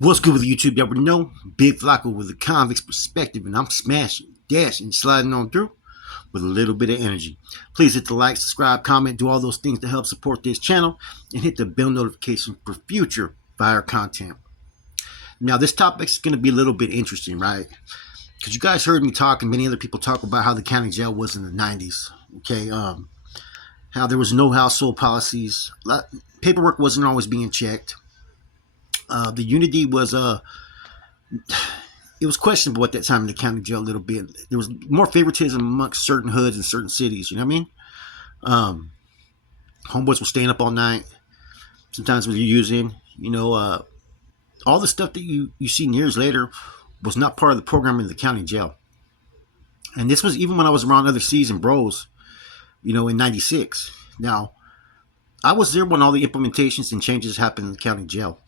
What's good with YouTube? You already know. Big Flacco with a convict's perspective, and I'm smashing, dashing, sliding on through with a little bit of energy. Please hit the like, subscribe, comment, do all those things to help support this channel, and hit the bell notification for future fire content. Now, this topic is going to be a little bit interesting, right? Because you guys heard me talk, and many other people talk about how the county jail was in the 90s. Okay, how there was no household policies, paperwork wasn't always being checked. The unity was it was questionable at that time in the county jail a little bit. There was more favoritism amongst certain hoods and certain cities. You know what I mean? Homeboys were staying up all night. Sometimes when you're using, all the stuff that you see years later was not part of the program in the county jail. And this was even when I was around other C's and bros, in '96. Now, I was there when all the implementations and changes happened in the county jail.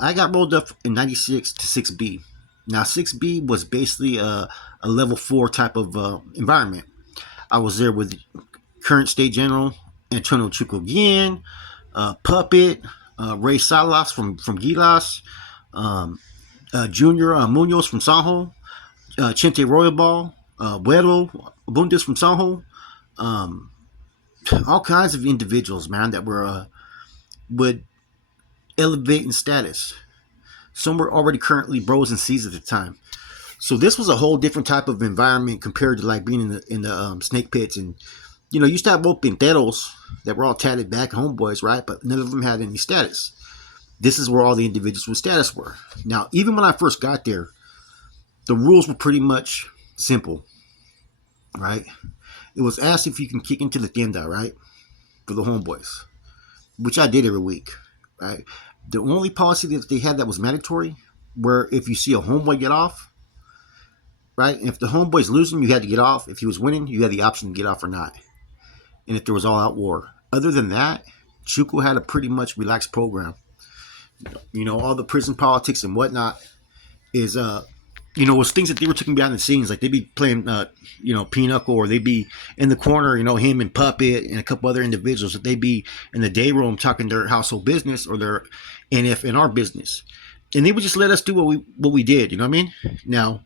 I got rolled up in '96 to 6B. Now, 6B was basically a level 4 type of environment. I was there with current State General Antonio Chukwugian, Puppet, Ray Salas from Gilas, Junior Munoz from Sanjo, Chente Royabal, Buero Abundis from Sanjo, all kinds of individuals, man, that were would elevate in status. Some were already currently bros and C's at the time. So this was a whole different type of environment compared to like being in the snake pits. And, you used to have both pinteros that were all tatted back, homeboys, right? But none of them had any status. This is where all the individuals with status were. Now, even when I first got there, the rules were pretty much simple, right? It was asked if you can kick into the tienda, right? For the homeboys, which I did every week, right? The only policy that they had that was mandatory, where if you see a homeboy get off, right? And if the homeboy's losing, you had to get off. If he was winning, you had the option to get off or not. And if there was all-out war. Other than that, Chuco had a pretty much relaxed program. All the prison politics and whatnot is, was things that they were taking behind the scenes. Like they'd be playing, pinochle, or they'd be in the corner, him and Puppet and a couple other individuals, that they'd be in the day room talking their household business or their NF&R business. And they would just let us do what we did, you know what I mean? Now,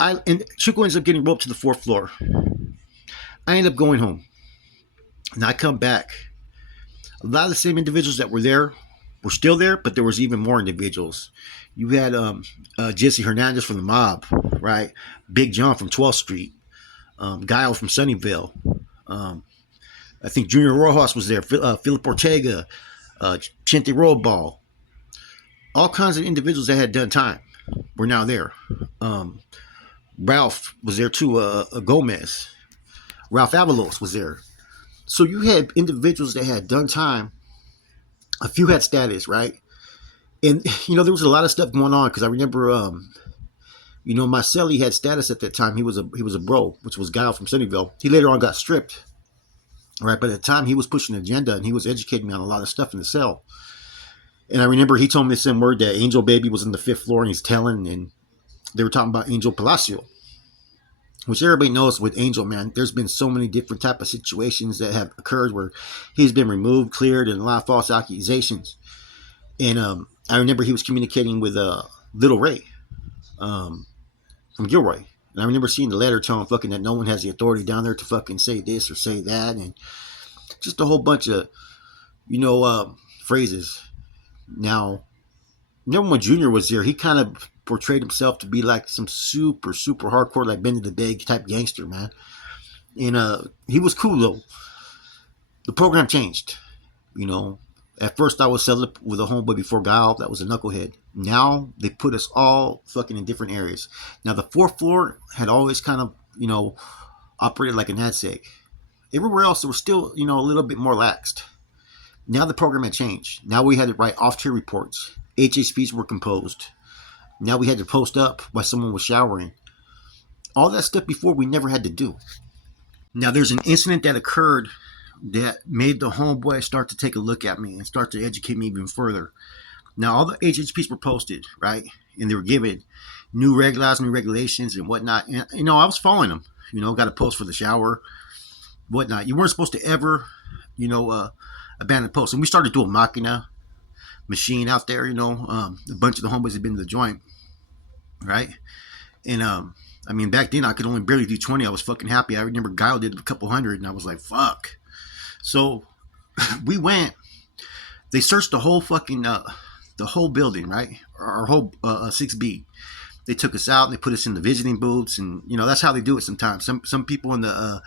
Chuco ends up getting roped to the 4th floor. I end up going home. And I come back. A lot of the same individuals that were there were still there, but there was even more individuals. You had Jesse Hernandez from the mob, right? Big John from 12th Street, Guile from Sunnyvale. I think Junior Rojas was there. Philip Ortega, Chente Royabal. All kinds of individuals that had done time were now there. Ralph was there too. Gomez, Ralph Avalos was there. So you had individuals that had done time. A few had status, right? And, there was a lot of stuff going on, because I remember, Marcelli had status at that time. He was a bro, which was Guile from Sunnyvale. He later on got stripped, right? But at the time, he was pushing an agenda, and he was educating me on a lot of stuff in the cell. And I remember he told me the same word that Angel Baby was on the 5th floor, and he's telling, and they were talking about Angel Palacio, which everybody knows with Angel, man. There's been so many different type of situations that have occurred where he's been removed, cleared, and a lot of false accusations. And I remember he was communicating with Little Ray from Gilroy. And I remember seeing the letter telling fucking that no one has the authority down there to fucking say this or say that. And just a whole bunch of, phrases. Now, remember when Junior was there, he kind of portrayed himself to be like some super, super hardcore, like Benny the Big type gangster, man. And he was cool, though. The program changed, At first, I was settled up with a homeboy before Guile. That was a knucklehead. Now, they put us all fucking in different areas. Now, the 4th floor had always kind of, operated like an ADSEC. Everywhere else, there was still, a little bit more laxed. Now, the program had changed. Now, we had to write off-tier reports. HHPs were composed. Now, we had to post up while someone was showering. All that stuff before, we never had to do. Now, there's an incident that occurred that made the homeboy start to take a look at me and start to educate me even further. Now, all the HHPs were posted, right? And they were given new regulations, new regulations, and whatnot. And, I was following them. Got a post for the shower, whatnot. You weren't supposed to ever, abandon posts. And we started doing machina. machine out there. A bunch of the homeboys had been to the joint, right? And I mean, back then I could only barely do 20. I was fucking happy. I remember Guile did a couple hundred, and I was like, fuck. So we went. They searched the whole building, right? Our whole 6B. They took us out and they put us in the visiting booths, and that's how they do it sometimes. Some people in the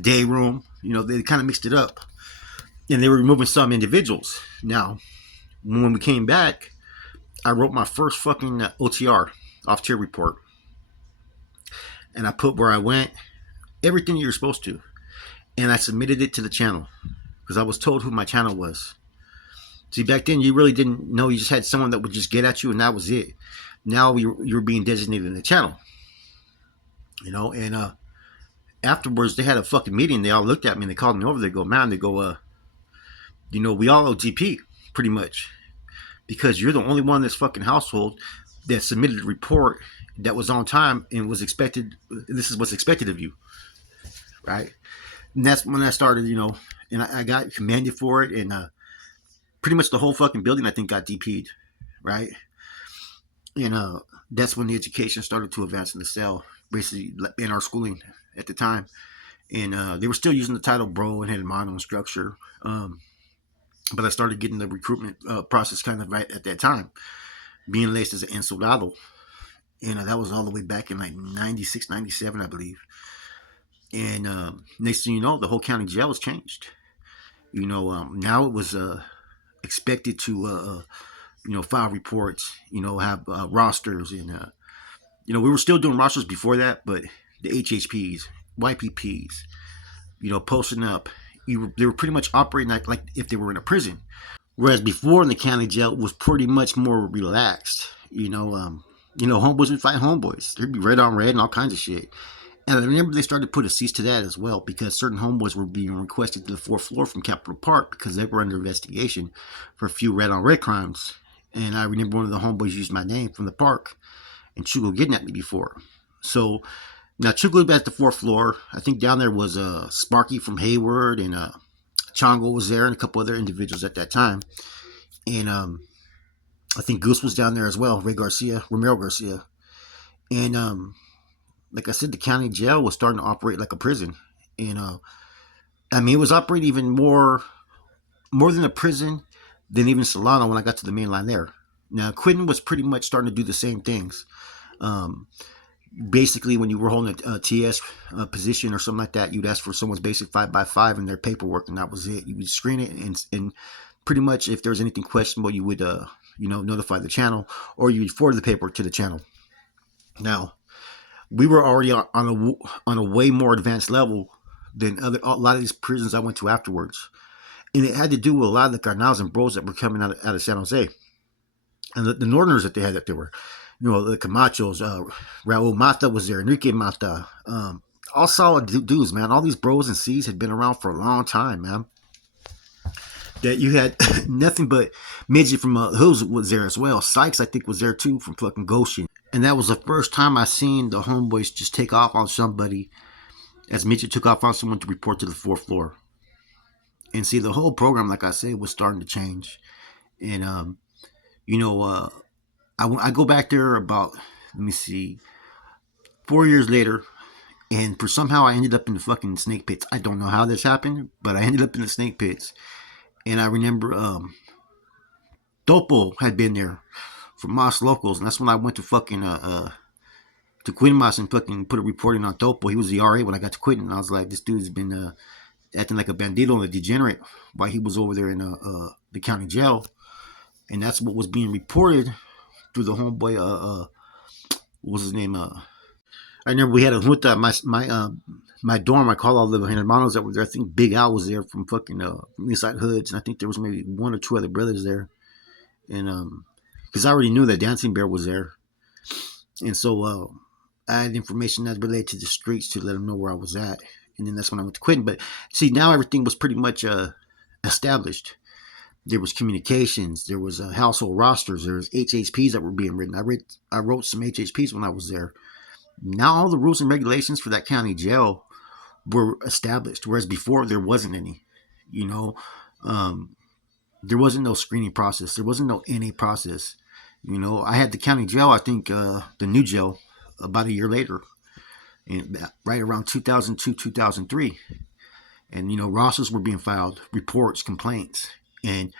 day room, they kind of mixed it up, and they were removing some individuals. Now, when we came back, I wrote my first fucking OTR, off tier report, and I put where I went, everything you're supposed to, and I submitted it to the channel because I was told who my channel was. See, back then you really didn't know. You just had someone that would just get at you, and that was it. Now you were being designated in the channel, and afterwards they had a fucking meeting. They all looked at me and they called me over. They go, man, we all owe GP pretty much because you're the only one in this fucking household that submitted a report that was on time and was expected. This is what's expected of you, right? And that's when I started, and I got commended for it, and pretty much the whole fucking building I think got DP'd, right? And that's when the education started to advance in the cell, basically in our schooling at the time. And they were still using the title bro and had a mono structure. But I started getting the recruitment process kind of right at that time, being laced as an ensoldado. And that was all the way back in like 96, 97, I believe. And next thing you know, the whole county jail was changed. Now it was expected to, file reports, have rosters. And, we were still doing rosters before that, but the HHPs, YPPs, posting up, they were pretty much operating like if they were in a prison. Whereas before in the county jail, it was pretty much more relaxed. Homeboys would fight homeboys. There'd be red on red and all kinds of shit. And I remember they started to put a cease to that as well because certain homeboys were being requested to the fourth floor from Capitol Park because they were under investigation for a few red on red crimes. And I remember one of the homeboys used my name from the park and Chugo getting at me before. So now Chugo was at the fourth floor. I think down there was Sparky from Hayward and Chongo was there and a couple other individuals at that time. And I think Goose was down there as well, Romero Garcia. And like I said, the county jail was starting to operate like a prison. And it was operating even more than a prison than even Solano when I got to the main line there. Now, Quinton was pretty much starting to do the same things. Basically, when you were holding a TS position or something like that, you'd ask for someone's basic 5x5 and their paperwork, and that was it. You would screen it, and pretty much if there was anything questionable, you would notify the channel, or you would forward the paperwork to the channel. Now, we were already on a way more advanced level than a lot of these prisons I went to afterwards, and it had to do with a lot of the carnals and bros that were coming out of San Jose, and the northerners that they had that there were. The Camachos, Raul Mata was there, Enrique Mata, all solid dudes, man. All these bros and C's had been around for a long time, man. That you had nothing but Midget from Hills was there as well. Sykes, I think, was there too from fucking Goshen. And that was the first time I seen the homeboys just take off on somebody as Midget took off on someone to report to the fourth floor. And see, the whole program, like I said, was starting to change. And, I go back there about, 4 years later, and for somehow I ended up in the fucking snake pits. I don't know how this happened, but I ended up in the snake pits. And I remember Topo had been there for Moss Locals, and that's when I went to fucking to Quinmas and fucking put a report in on Topo. He was the RA when I got to Quinton, and I was like, this dude's been acting like a bandito and a degenerate while he was over there in the county jail. And that's what was being reported through the homeboy, what was his name? I remember we had a junta at my dorm. I called all the hermanos that were there. I think Big Al was there from fucking Inside Hoods, and I think there was maybe one or two other brothers there. And because I already knew that Dancing Bear was there, and so I had information that related to the streets to let them know where I was at. And then that's when I went to Quinton. But see, now everything was pretty much established. There was communications. There was household rosters. There was HHPs that were being written. I wrote some HHPs when I was there. Now all the rules and regulations for that county jail were established, whereas before there wasn't any. There wasn't no screening process. There wasn't no NA process. I had the county jail. I think the new jail about a year later, right around 2002, 2003. And rosters were being filed, reports, complaints, and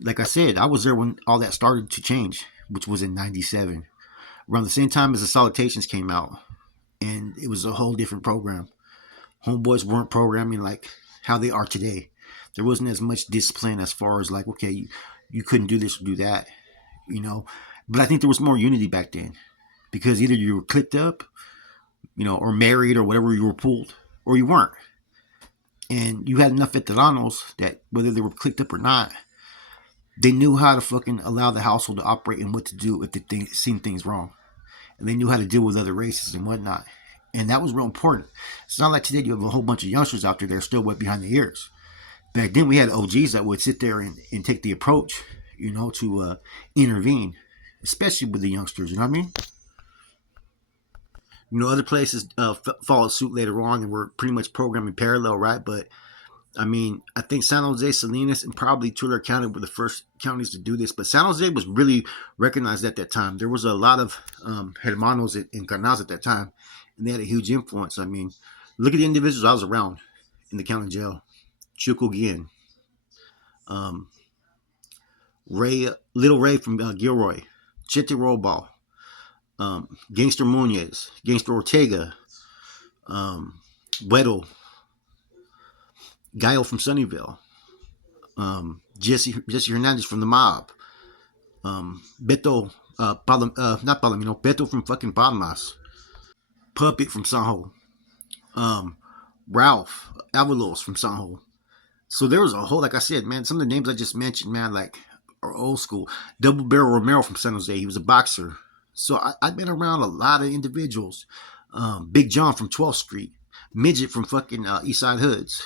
like I said, I was there when all that started to change, which was in '97, around the same time as the salutations came out, and it was a whole different program. Homeboys weren't programming like how they are today. There wasn't as much discipline as far as like, okay, you couldn't do this or do that, you know. But I think there was more unity back then because either you were clipped up, or married or whatever, you were pulled, or you weren't. And you had enough veteranos that whether they were clicked up or not, they knew how to fucking allow the household to operate and what to do if they seen things wrong. And they knew how to deal with other races and whatnot. And that was real important. It's not like today you have a whole bunch of youngsters out there that are still wet behind the ears. Back then we had OGs that would sit there and take the approach, to intervene, especially with the youngsters, you know what I mean? Other places followed suit later on and were pretty much programming parallel, right? But I mean, I think San Jose, Salinas, and probably Tulare County were the first counties to do this. But San Jose was really recognized at that time. There was a lot of hermanos in Carnaz at that time, and they had a huge influence. I mean, look at the individuals I was around in the county jail. Chuco Guillen, um, Little Ray from Gilroy, Chete Robal, Gangster Munoz, Gangster Ortega, Weddle, Gaio from Sunnyvale, Jesse Hernandez from the mob, Beto, not Palomino, Beto from fucking Palmas, Puppet from Sanjo, um, Ralph Avalos from Sanjo. So there was a whole, like I said, man, some of the names I just mentioned, man, like are old school. Double Barrel Romero from San Jose, he was a boxer. So I've been around a lot of individuals. Big John from 12th Street, Midget from fucking East Side Hoods.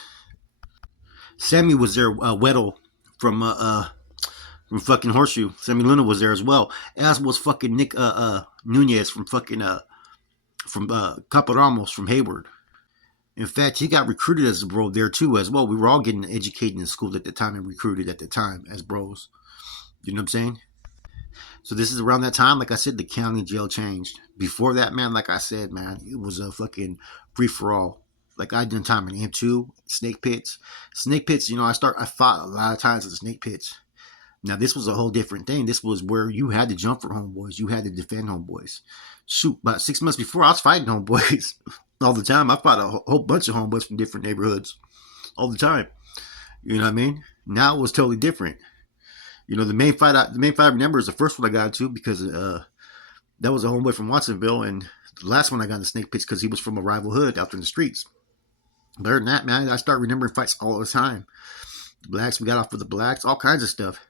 Sammy was there. Weddle from fucking Horseshoe. Sammy Luna was there as well. As was fucking Nick Nunez from fucking from Caparamos from Hayward. In fact, he got recruited as a bro there too as well. We were all getting educated in school at the time and recruited at the time as bros. You know what I'm saying? So this is around that time, like I said, the county jail changed. Before that, man, like I said, man, it was a fucking free for all. Like I did time in M2, snake pits. Snake pits, I fought a lot of times at the snake pits. Now this was a whole different thing. This was where you had to jump for homeboys. You had to defend homeboys. Shoot, about 6 months before I was fighting homeboys all the time. I fought a whole bunch of homeboys from different neighborhoods all the time. You know what I mean? Now it was totally different. The main fight I remember is the first one I got into because that was a homeboy from Watsonville, and the last one I got in the snake pits because he was from a rival hood out there in the streets. But other than that, man, I start remembering fights all the time. Blacks, we got off with the blacks, all kinds of stuff.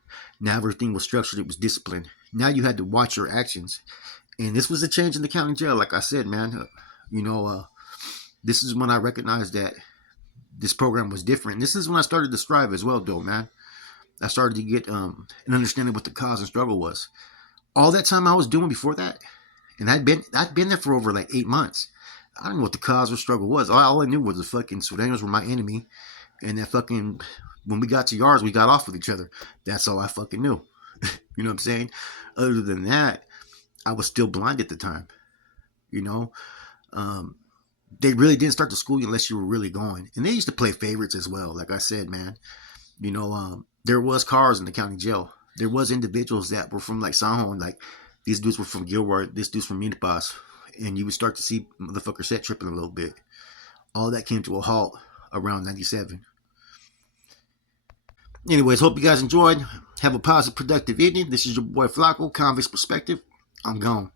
Now everything was structured, it was disciplined. Now you had to watch your actions. And this was a change in the county jail, like I said, man. This is when I recognized that this program was different. And this is when I started to strive as well, though, man. I started to get an understanding what the cause and struggle was. All that time I was doing before that, and I'd been there for over like 8 months. I don't know what the cause or struggle was. All I knew was the fucking Sureños were my enemy, and that fucking when we got to yards, we got off with each other. That's all I fucking knew. You know what I'm saying? Other than that, I was still blind at the time. You know, they really didn't start to school you unless you were really going, and they used to play favorites as well. Like I said, man, there was cars in the county jail. There was individuals that were from like San Juan, like these dudes were from Gilroy, this dude's from Minipas, and you would start to see motherfuckers set tripping a little bit. All that came to a halt around '97. Anyways, hope you guys enjoyed. Have a positive, productive evening. This is your boy Flacco, Convict's Perspective. I'm gone.